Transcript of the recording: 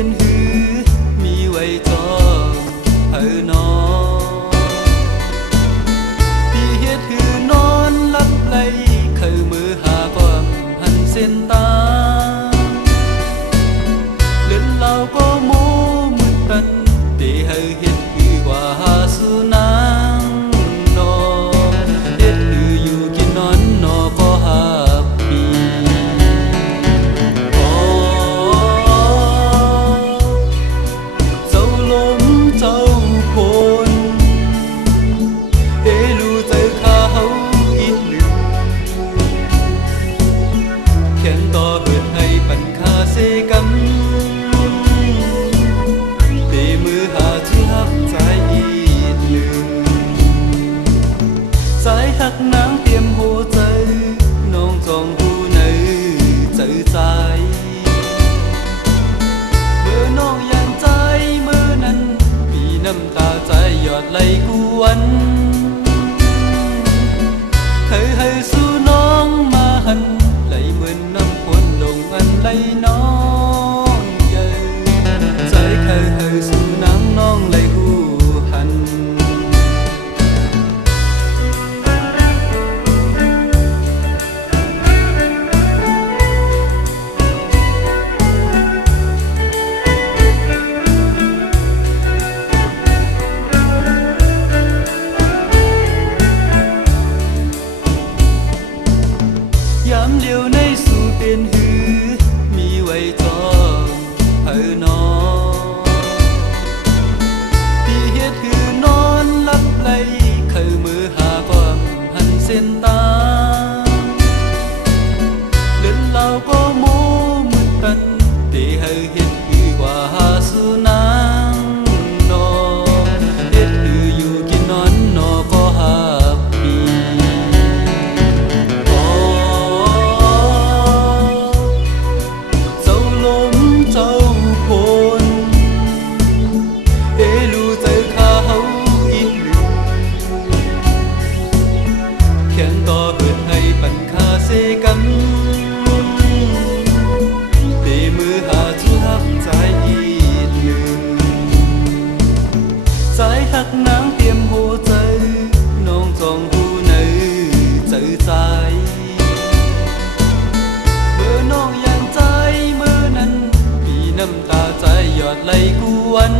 เป็นหือมีไว้จอเฮอนอที่เฮ็ดหือนอนลับไหลเคยมือหาความหันเส้นตาเล่นเหล่าก็โมมืดตันเตเฮเฮ็ดหือว่าหาสุนังนอเฮ็ดหืออยู่กินนอนนอก็หาปีเจ้าลมเจ้าพลเอลูเจอข้าเฮาอีกหนึ่งแข่งต่อเหิดให้ปันคาเซกันเตมือหาที่หักใจอีกหนึ่งสายหักนางเตรียมหัวใจน้องจองหูในเจอใจเมื่อน้องอย่างใจเมื่อนั้นมีน้ำตาใจหยอดไหลกวนให้สู้น้องมาหันไหลเหมือนน้ำฝนลงอันไหลน้องใหญ่ใจให้สู้นางน้องไหลหูหันยามเลี้ยวในสู่เป็นหือมีไว้จอเฮอนอที่เฮ็ดหือนอนลับไหลเคยมือหาความหันเส้นตาเล่นเหล่าก็โมมืดตันเตเฮเฮ็ดหือว่าหาสุนังนอเฮ็ดหืออยู่กินนอนนอก็หาปีเจ้าลมเจ้าพลเอลูเจอข้าเฮาอีกหนึ่งแข่งต่อเหิดให้ปันคาเซกันเตมือหาที่หักใจอีกหนึ่งสายหักนางเตรียมหัวใจน้องจองหูในเจอใจเมื่อน้องอย่างใจเมื่อนั้นมีน้ำตาใจหยอดไหลกวน